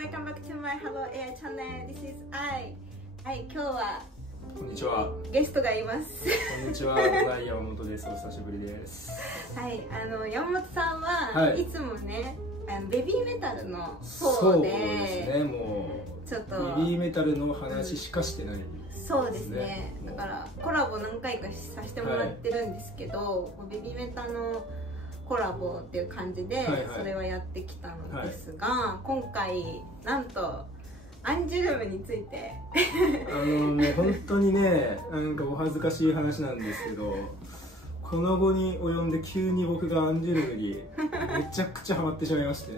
welcome back to my Hello Air channel. This is I. はい、今日はこんにちは。ゲストがいます。こんにちは。山本です。お久しぶりです。はい、山本さんは、はい、いつもね、ベビーメタルの方で、そうですね、もうちょっとベビーメタルの話しかしてないですね。そうですね。だからコラボ何回かさせてもらってるんですけど、ベビーメタのコラボっていう感じでそれはやってきたのですが、今回なんとアンジュルムについてもう本当にね、なんかお恥ずかしい話なんですけど、この後に及んで急に僕がアンジュルムにめちゃくちゃハマってしまいまして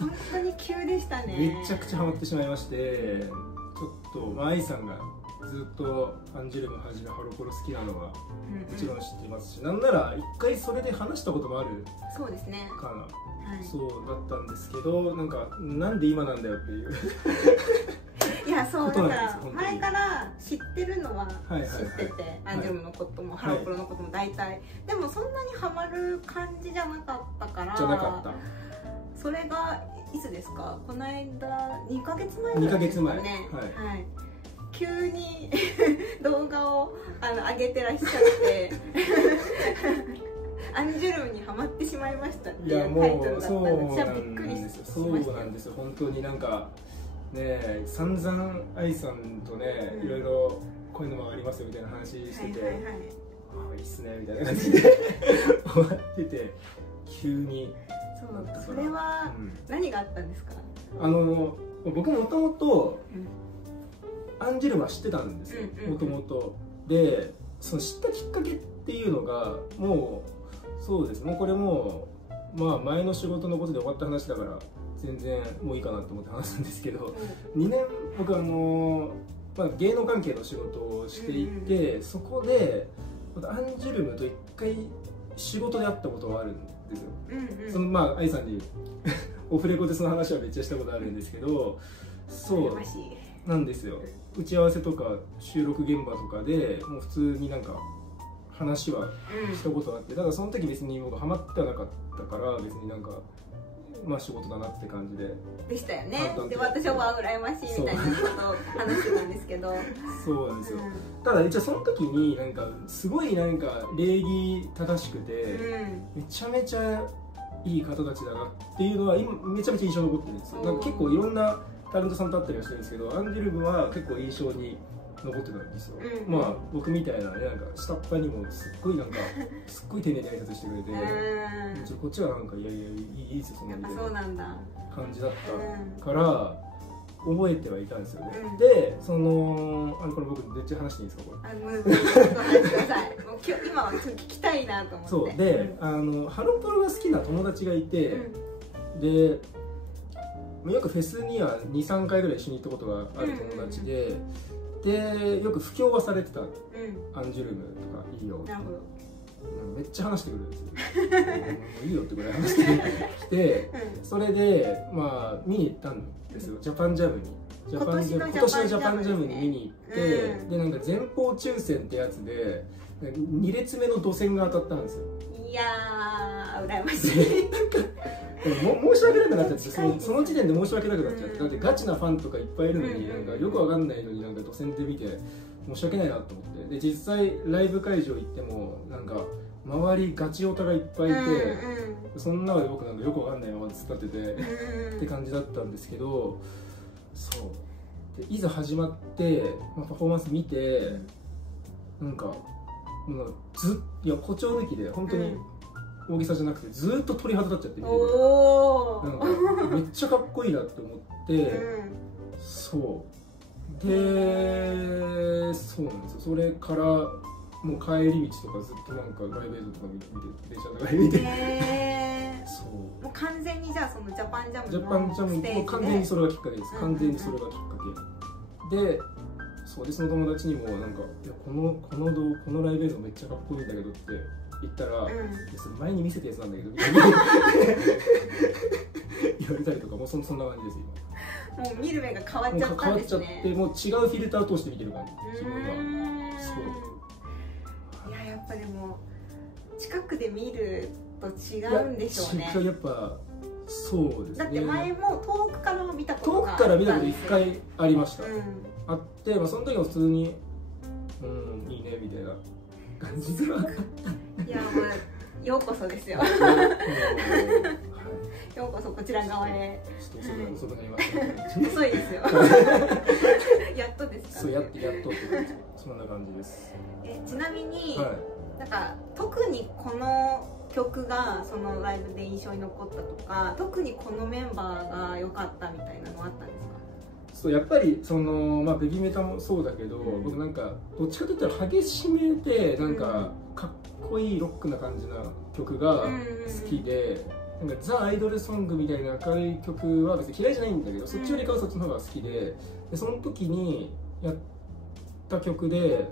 本当に急でしたね。めちゃくちゃハマってしまいまして、ちょっと愛さんがずっとアンジュルムはじめハロプロ好きなのはもちろん知ってますし、なんなら一回それで話したこともあるそうですねかな、はい、そうだったんですけど、なんで今なんだよっていういや、そうだから前から知ってるのは知ってて、アンジュルムのことも、ハロプロのことも大体、でもそんなにハマる感じじゃなかったから、それがいつですか、この間2ヶ月前ぐらいですかね。はい、急に動画を上げてらっしゃってアンジュルムにハマってしまいましたっていうタイトルだったんで、私はびっくりしました。そうなんですよ、本当になんかね、散々愛さんとね、いろいろこういうのもありますよみたいな話してて、ああいいっすねみたいな感じで終わってて、急に。それは何があったんですか？僕もともとアンジュルムは知ってたんですよ、もともと。で、その知ったきっかけっていうのが、もうそうです、もうこれもまあ前の仕事のことで終わった話だから全然もういいかなと思って話すんですけど、2年僕芸能関係の仕事をしていて、そこでアンジュルムと1回仕事で会ったことがあるんですよ。その愛さんにオフレコでその話はめっちゃしたことあるんですけど、そうなんですよ。打ち合わせとか収録現場とかでもう普通になんか話はしたことがあって、だからその時別に僕ハマってはなかったから、別になんかまあ仕事だなって感じでしたよね。で、私は羨ましいみたいなことを話してたんですけどそうなんですよ、ただ一応その時になんかすごいなんか礼儀正しくて、めちゃめちゃいい方たちだなっていうのは今めちゃめちゃ印象に残ってるんですよ。なんか結構いろんなタレントさんと会ったりはしてるんですけど、アンジュルムは結構印象に残ってたんですよ。まあ僕みたいなね、なんか下っ端にもすっごい丁寧に挨拶してくれて、こっちはなんかいやいやいいですよそんなみたいな感じだったから覚えてはいたんですよね。で、これ僕めっちゃ話していいですか、これ。今はちょっと聞きたいなと思って。そうで、ハロプロが好きな友達がいて、でよくフェスには 2,3 回ぐらい一緒に行ったことがある友達で、よく布教はされてた、アンジュルムとかいいよってめっちゃ話してくるんですよいいよってぐらい話してきて、それでまあ見に行ったんですよ、ジャパンジャムに。今年のジャパンジャムに見に行って、でなんか前方抽選ってやつで2列目の土線が当たったんですよ。いやー羨ましい申し訳なくなっちゃって、その時点で申し訳なくなっちゃって、だってガチなファンとかいっぱいいるのに、なんかよくわかんないのになんか土線で見て申し訳ないなと思って、で実際ライブ会場行ってもなんか周りガチオタがいっぱいいて、その中で僕なんかよくわかんないまま突っ立っててって感じだったんですけど、そうでいざ始まって、パフォーマンス見て、なんかいや誇張抜きで本当に大げさじゃなくてずっと鳥肌立っちゃって見てて、なんかめっちゃかっこいいなって思って、そうで、そうなんですよ。それからもう帰り道とかずっとなんかライブ映像とか見て、電車とか見てそうもう完全にじゃあそのジャパンジャムもう完全にそれがきっかけです。完全にそれがきっかけで、そうでその友達にもなんかいやこのライブ映像めっちゃかっこいいんだけどって言ったら、それ前に見せたやつなんだけどみたいな言われたりとか、もうそんな感じです今。もう見る目が変わっちゃったんですね。変わっちゃって、もう違うフィルター通して見てる感じ、自分は。いや、やっぱでも近くで見ると違うんでしょうね。やっぱそうですね。だって前も遠くから見たことがから見たこと1回ありました、あって、まあ、その時は普通にいいねみたいな感じでは。いや、まあようこそですよ。ようこそこちら側へ。遅くなりましたね。遅いですよ。やっとですか。そう、やっとって感じ。そんな感じです。ちなみに、なんか特にこの曲がそのライブで印象に残ったとか、特にこのメンバーが良かったみたいなのあったんですか？そう、やっぱりそのまあベビーメタもそうだけど、僕なんかどっちかといったら激しめでなんかかっこいいロックな感じな曲が好きで。なんかザ・アイドルソングみたいな明るい曲は別に嫌いじゃないんだけど、そっちよりかはそっちの方が好きで、その時にやった曲で、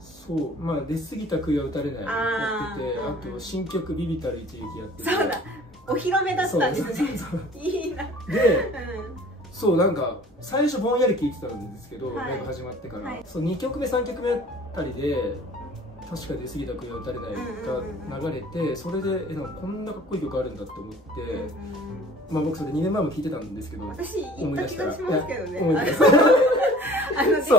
そう、まあ出過ぎた悔いは打たれないやってて、あと新曲ビビたる一撃やってて、そうだ、お披露目だったんですね。いいな。で、そうなんか最初ぼんやり聴いてたんですけど、ライブ始まってから、そう2曲目3曲目あたりで。確か出過ぎた悔いは打たれないが流れて、それでなんかこんなかっこいい曲あるんだって思って、まあ僕それ2年前も聴いてたんですけど、私言った気がしますけどね。出過ぎた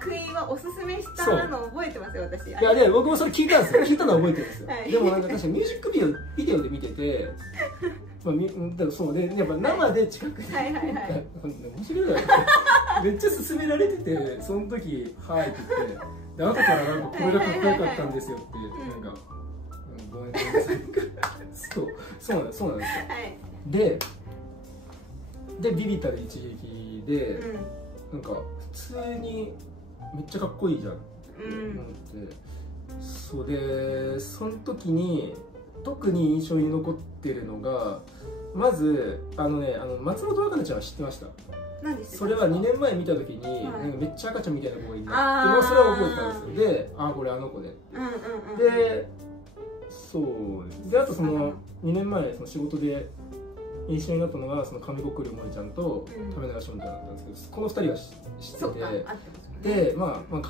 悔いはおすすめしたの覚えてますよ、私。いや僕もそれ聞いたんですよ。聞いたのは覚えてるんですよ。でもなんか確かにミュージックビデオで見てて、まあだからそうね、やっぱ生で近くに面白いだろ。めっちゃ勧められてて、その時はいって言って。で後からなんかこれがかっこよかったんですよってなんかごめんなさい。そうなんですよ。でビビたる一撃でなんか普通にめっちゃかっこいいじゃんって思って、そうでその時に特に印象に残ってるのがまず松本若菜ちゃんは知ってました？それは2年前見た時に、なんかめっちゃ赤ちゃんみたいな子がいて、それは覚えてたんですよ。で、これあの子で。で、そうで、あとその2年前その仕事で印象になったのがその上國料萌ちゃんと為永翔ちゃんだったんですけど、この2人が知ってて、で、まあ上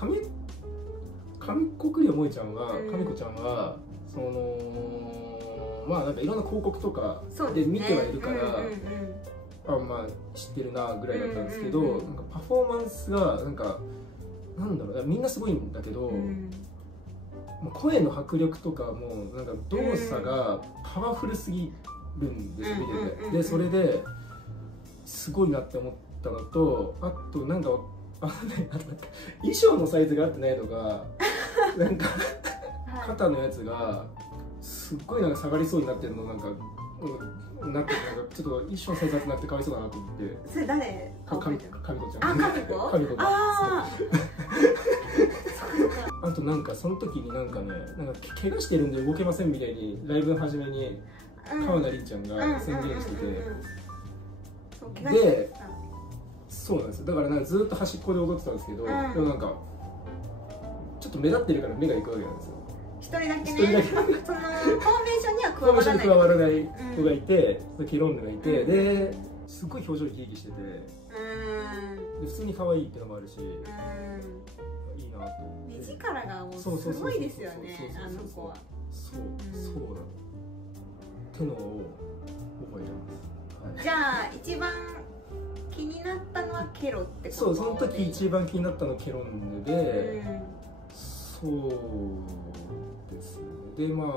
國料萌ちゃんは上子ちゃんはそのまあなんかいろんな広告とかで見てはいるから。まあ知ってるなぐらいだったんですけど、なんかパフォーマンスがなんかなんだろう、みんなすごいんだけど、声の迫力とかもなんか動作がパワフルすぎるんですよ、見てて。でそれですごいなって思ったのと、あとなんか衣装のサイズが合ってないのがなんか肩のやつがすっごいなんか下がりそうになってるのなんか。なんかちょっと衣装のサイズ合ってなくてかわいそうだなと思って。それ誰？上子ちゃん。上子。あとなんかその時になんか怪我してるんで動けませんみたいにライブの初めに川名凛ちゃんが宣言してて、で、そうなんですよ。だからなんかずっと端っこで踊ってたんですけど、でもなんかちょっと目立ってるから目が行くわけなんですよ。一人だけね、そのフォーメーションには加わらない子がいて、ケロンヌがいて、ですごい表情生き生きしてて、で普通に可愛いっていうのもあるし、いいなと。目力がもうすごいですよね、あの子は。そうだってのを覚えてます。じゃあ一番気になったのはケロってこと？そう、その時一番気になったのはケロンヌで、そうですね。でまあ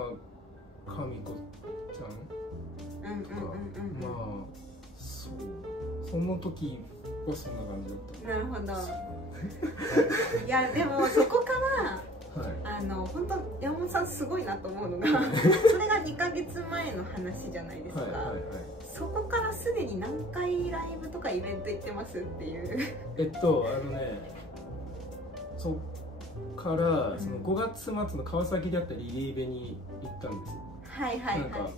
上子ちゃんとか、まあその時はそんな感じだった。なるほど。いやでもそこから本当山本さんすごいなと思うのがそれが2ヶ月前の話じゃないですか。そこからすでに何回ライブとかイベント行ってますっていう。そうからその5月末の川崎であったリリーベに行ったんですよ。なんか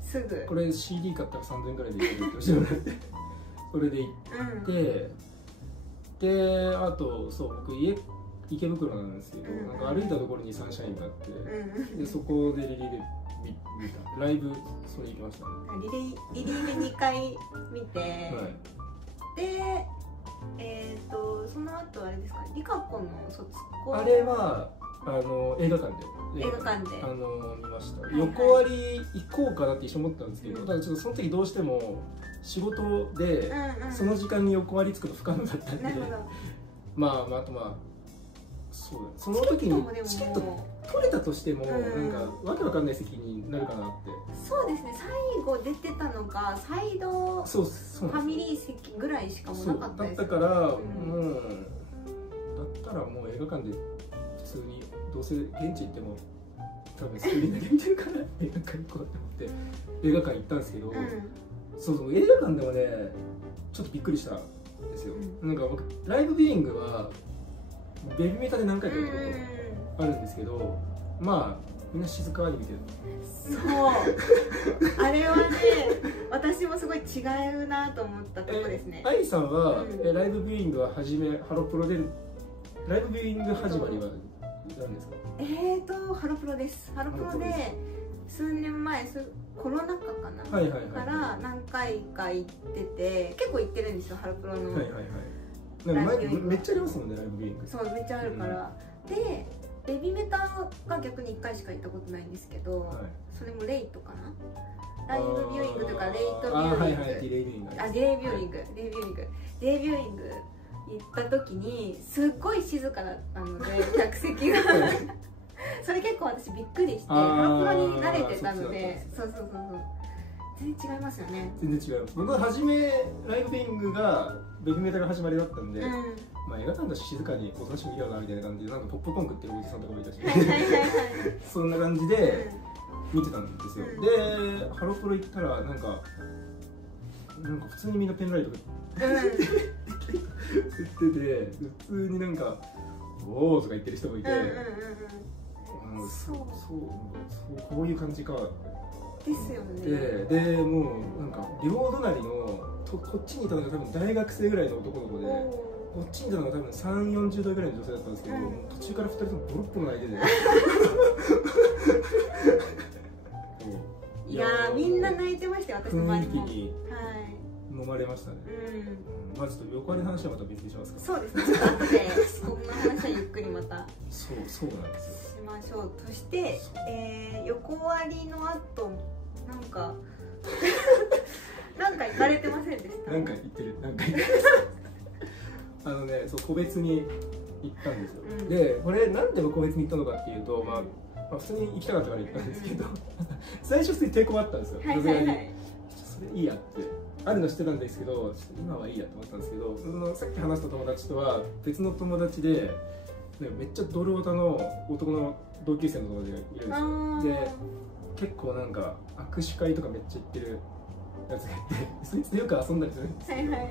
すぐこれ CD 買ったら3000円くらいでいけるって教えてもらってそれで行って、であとそう僕池袋なんですけど、なんか歩いたところにサンシャインがあって、でそこでリリーベ見たライブそれ行きましたね。リリーベ2回見て、でその後あれですか、リカコの卒コン、あれは映画館で見ました。横割り行こうかなって一緒に思ったんですけど、ただちょっとその時どうしても仕事でその時間に横割りつくの不可能だったんで、あとそうだ、その時にチケット取れたとしてもなんかわけわかんない席になるかなって。そうですね、最後出てたのがサイドファミリー席ぐらいしかもなかったです。だったからだったらもう映画館で普通にどうせ現地行っても多分スクリーンだけ見てるから映画館行こうって思って映画館行ったんですけど、そう映画館でもねちょっとびっくりしたんですよ。なんか僕ライブビューイングはベビーメタで何回か行ったことあるんですけど、まあみんな静かに見てる。そうあれはね私もすごい違うなと思ったところですね。愛さんは、ライブビューイングは初めハロプロでライブビューイング始まりは何ですか？ハロプロです。ハロプロで数年前コロナ禍かな、から何回か行ってて、結構行ってるんですよハロプロの。めっちゃありますもんねライブビューイング。そうめっちゃあるから、でベビメタが逆に1回しか行ったことないんですけど、それもレイトかな、ライブビューイングとかレイトビューイング、デイビューイング行った時にすっごい静かだったので客席がそれ結構私びっくりして、ハロプロに慣れてたので、そう全然違いますよね。全然違います。僕は初めライブビューイングがベビメタが始まりだったんで、まあ映画館だし静かにおとなしく見ようなみたいな感じで、なんかポップコーン食ってるおじさんとかもいたしそんな感じで見てたんですよ。でハロプロ行ったらなんか普通にみんなペンライト振ってて、普通になんか「おお」とか言ってる人もいて、こういう感じかですよね。でもうなんか両隣のこっちにいたのが多分大学生ぐらいの男の子で、こっちにいたのが多分3、40代ぐらいの女性だったんですけど、途中から2人ともボロッボロ泣いてていやーみんな泣いてましたよ。私の周りも雰囲気に飲まれましたね。まあちょっと横割りの話はまた別にしますか。そうですね、ちょっと後でこんな話はゆっくりまたそうなんですよ。しましょう。そして、横割りの後なんか行かれてませんでした？なんか行ってるそう個別に行ったんですよ。でこれなんで個別に行ったのかっていうと、まあ普通に行きたかったから行ったんですけど最初普通に抵抗あったんですよ。それいいやってあるの知ってたんですけど、ちょっと今はいいやと思ったんですけど、さっき話した友達とは別の友達でめっちゃドルオタの男の同級生の友達がいるんですよ。で結構なんか握手会とかめっちゃ行ってるやつがいて、そいつでよく遊んだりするんですけど、お前行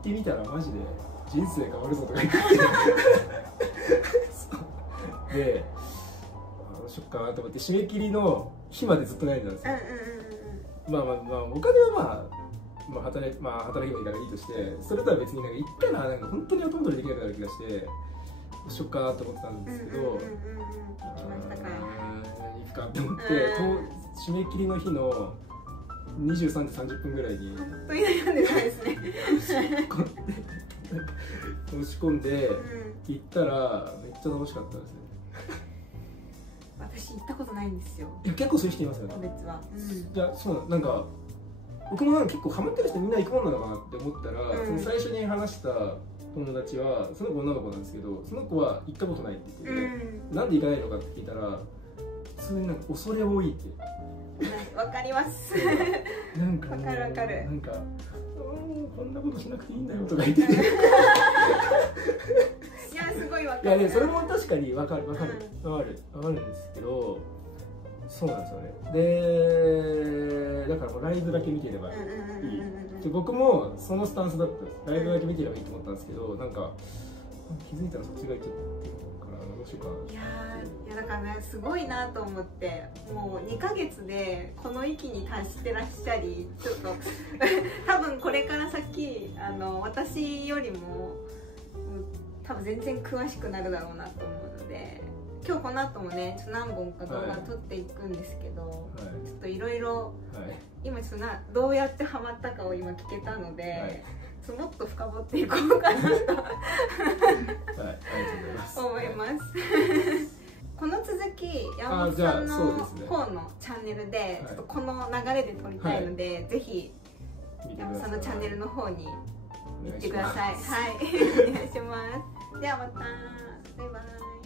ってみたらマジで人生変わるぞとか言ってでしょっかなと思って締め切りの日までずっと悩んだんですよ。まあお金は働きもいいからいいとして、それとは別になんか行ったらなんか本当に後戻りできなくなる気がして、どうしよっかなと思ってたんですけど、行くかって思って締め切りの日の23時30分ぐらいに本当に悩んでたんですね押し込んで行ったらめっちゃ楽しかったですね。私行ったことないんですよ。いや結構そういう人いますよね。別は。じゃあそうなんか僕も結構ハマってる人みんな行くもんなのかなって思ったら、その最初に話した友達はその子女の子なんですけど、その子は行ったことないって言ってて、なんで行かないのかって聞いたら普通になんか恐れ多いって。わかります。なんかわかる。なんかこんなことしなくていいんだよとか言ってて。いやすごいわかる。いやね、それも確かにわかるんですけど、そうなんですよね。でだからもうライブだけ見てればいい。で僕もそのスタンスだったんです。ライブだけ見てればいいと思ったんですけど、なんか気づいたらそっちが行っちゃってるからどうしようかな。いやだからねすごいなと思って、もう2ヶ月でこの域に達してらっしゃり、ちょっと多分これから先私よりも多分全然詳しくなるだろうなと思うので、今日この後もねちょっと何本か動画撮っていくんですけど、ちょっといろいろ今ちょっとどうやってハマったかを今聞けたので、もっと深掘っていこうかなとはい、ありがとうございます思います。この続き山本さんの方のチャンネルでちょっとこの流れで撮りたいので、ぜひ山本さんのチャンネルの方に行ってください。はい、お願いします。ではまた、バイバイ。